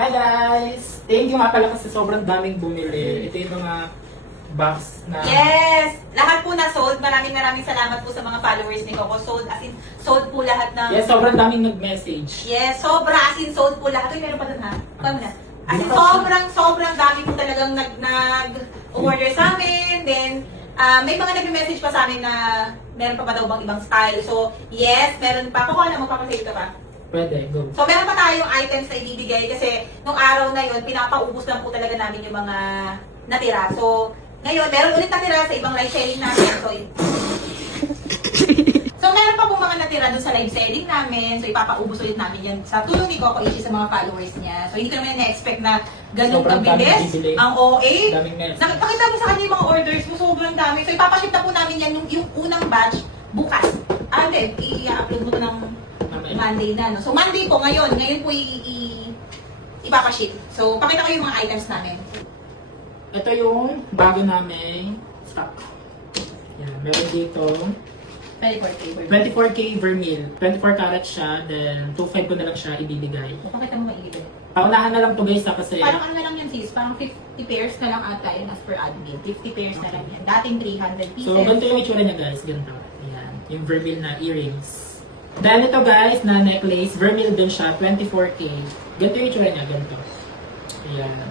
Hi guys! Thank you nga pala kasi sobrang daming bumili. Ito yung mga box na... Yes! Lahat po na sold. Maraming salamat po sa mga followers ni Coco. Sold, as in, sold po lahat ng... Yes, sobrang daming nag-message. Yes, sobra as in sold po lahat. Uy, meron pa dun ha? Paano na? As in, sobrang dami po talagang nag-order sa amin. Then, may mga nag-message pa sa amin na meron pa daw bang ibang style. So, yes, meron pa. Kukuha na mo, papasave ka pa. Pwede, go. So, meron pa tayong items na ibibigay kasi nung araw na yun, pinapaubos lang po talaga namin yung mga natira. So, ngayon, meron ulit natira sa ibang live selling namin. So, meron pa po mga natira dun sa live selling namin. So, ipapaubos ulit namin yan sa tulong ni Coco Ishi sa mga followers niya. So, hindi ko naman na-expect na ganun Sobrang kabilis. daming bibili. Ang OA. Daming message. Nakita mo sa kanya yung mga orders mo, sobrang dami. So, ipapaship na po namin yan yung unang batch bukas. Then, i-upload mo to ng Monday na, no? So, Monday po, ngayon po ipapaship. So, pakita ko yung mga items namin. Ito yung bago namin stock. Yan, meron dito 24K vermeil. 24 karat siya, then 2.5 ko na lang siya ibibigay. Pakita mo maigit. Paunahan na lang to guys kasi... Parang ano na lang yan sis, parang 50 pairs na lang ata yun as per admin. 50 pairs na lang yan. Dating 300 pieces. So, ganito yung itsura niya guys. Ganito. Ayan. Yung vermeil na earrings. Then ito guys, na necklace. Vermeil din siya. 24K. Ganito yung itsura niya. Ganito. Ayan.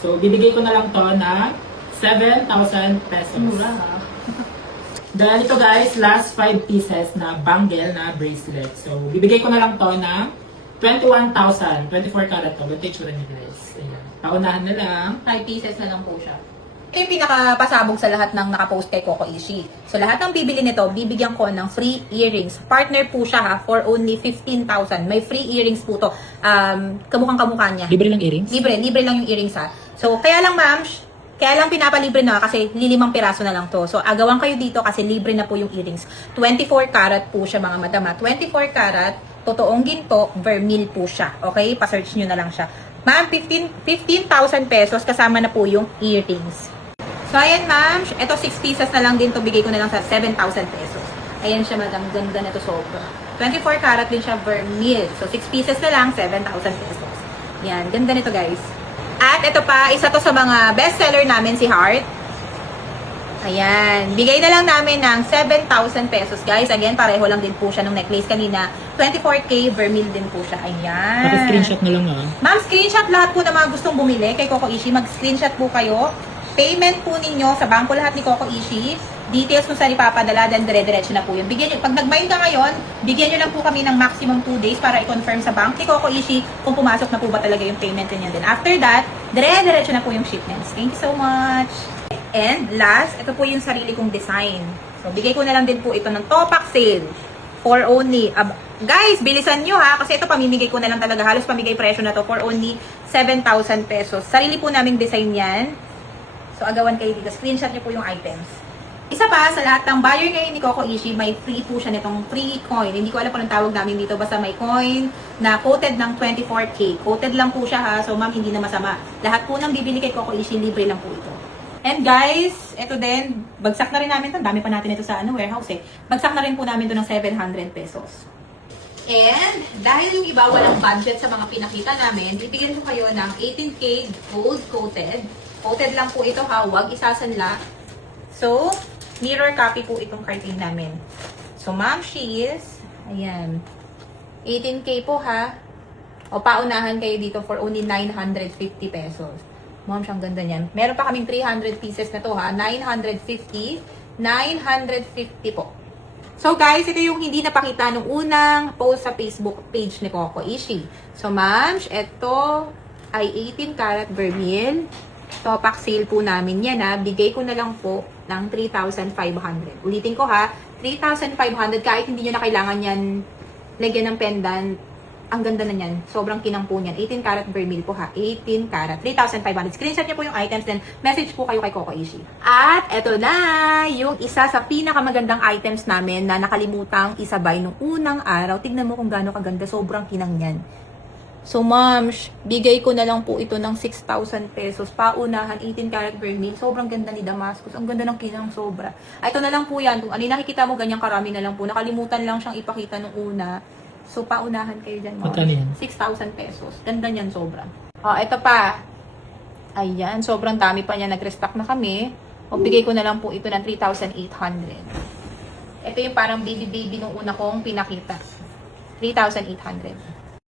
So, bibigay ko na lang to na 7,000 pesos. Mura ha? Then ito guys, last 5 pieces na bangle na bracelet. So, bibigay ko na lang to na 21,000. 24 karat to. Ganito yung itsura niya guys. Ayan. Paunahan na lang. 5 pieces na lang po siya. Ito yung pinakapasabog sa lahat ng nakapost kay Coco Ishi. So, lahat ng bibili nito, bibigyan ko ng free earrings. Partner po siya ha, for only 15,000. May free earrings po to. Kamukhang-kamukha niya. Libre lang earrings? Libre lang yung earrings ha. So, kaya lang ma'am, kaya lang pinapalibre na kasi 5 piraso na lang to. So, agawan kayo dito kasi libre na po yung earrings. 24 karat po siya mga madama. 24 karat, totoong ginto, vermeil po siya. Okay? Pa-search nyo na lang siya. Ma'am, 15,000 pesos kasama na po yung earrings. So, ayan ma'am. Ito 6 pieces na lang din to. Bigay ko na lang sa 7,000 pesos. Ayan siya madam. Ganda na to sobra. 24 karat din siya vermeil. So, 6 pieces na lang, 7,000 pesos. Yan. Ganda nito guys. At ito pa, isa to sa mga bestseller namin, si Heart. Ayan. Bigay na lang namin ng 7,000 pesos, guys. Again, pareho lang din po siya ng necklace kanina. 24K, vermeil din po siya. Ayan. Paka-screenshot na lang ah. Ma'am, screenshot lahat po ng mga gustong bumili kay Coco Ishi. Mag-screenshot po kayo. Payment po ninyo sa bangko lahat ni Coco Ishi. Details kung saan ipapadala, then dire-diretso na po yun. Bigyan nyo, pag nag-mine ka ngayon, bigyan nyo lang po kami ng maximum 2 days para i-confirm sa bank ni Coco Ishi kung pumasok na po ba talaga yung payment niyo. Then after that, dire-diretso na po yung shipments. Thank you so much! And last, ito po yung sarili kong design. So, bigay ko na lang din po ito ng Topak sale for only, guys, bilisan nyo ha, kasi ito pamimigay ko na lang talaga, halos pamigay presyo na to for only 7,000 pesos. Sarili po naming design yan. So, agawan kayo dito. Screenshot nyo po yung items. Isa pa, sa lahat ng buyer ngayon ni Coco Ishi, may free po siya nitong free coin. Hindi ko alam kung anong tawag namin dito. Basta may coin na quoted ng 24K. Quoted lang po siya ha. So, ma'am, hindi na masama. Lahat po ng bibili kay Coco Ishi, libre lang po ito. And guys, ito din, bagsak na rin namin ito. Dami pa natin ito sa warehouse eh. Bagsak na rin po namin ito ng 700 pesos. And, dahil yung iba walang budget sa mga pinakita namin, bibigyan ko kayo ng 18K gold coated. Coated lang po ito ha, huwag isasanla. So, mirror copy po itong curtain namin. So, ma'am, she is, ayan, 18K po ha. O, paunahan kayo dito for only 950 pesos. Ma'am, siyang ganda niyan. Meron pa kaming 300 pieces na to ha. 950. 950 po. So guys, ito yung hindi napakita nung unang post sa Facebook page ni Coco Ishi. So ma'am, ito ay 18 karat vermeil. Topak sale po namin yan ha. Bigay ko na lang po ng 3,500. Ulitin ko ha. 3,500 kahit hindi nyo na kailangan yan lagyan ng pendant. Ang ganda na yan. Sobrang kinang po niyan. 18 karat vermeil po ha. 18 karat. 3,500. Screenshot niyo po yung items, then message po kayo kay Coco Ishi. At eto na yung isa sa pinakamagandang items namin na nakalimutang isabay nung unang araw. Tignan mo kung gaano kaganda. Sobrang kinang yan. So, ma'am, bigay ko na lang po ito ng 6,000 pesos. Paunahan, 18 karat vermeil. Sobrang ganda ni Damascus. Ang ganda ng kinang sobra. Ito na lang po yan. Kung ano nakikita mo, ganyang karami na lang po. Nakalimutan lang siyang ipakita nung una. So, paunahan kayo dyan, ma'am. Magkano yan? 6,000 pesos. Ganda niyan sobra. Oh, ito pa. Ayan, sobrang dami pa niya. Nag-restock na kami. O, bigay ko na lang po ito ng 3,800. Ito yung parang baby-baby nung una kong pinakita. 3,800.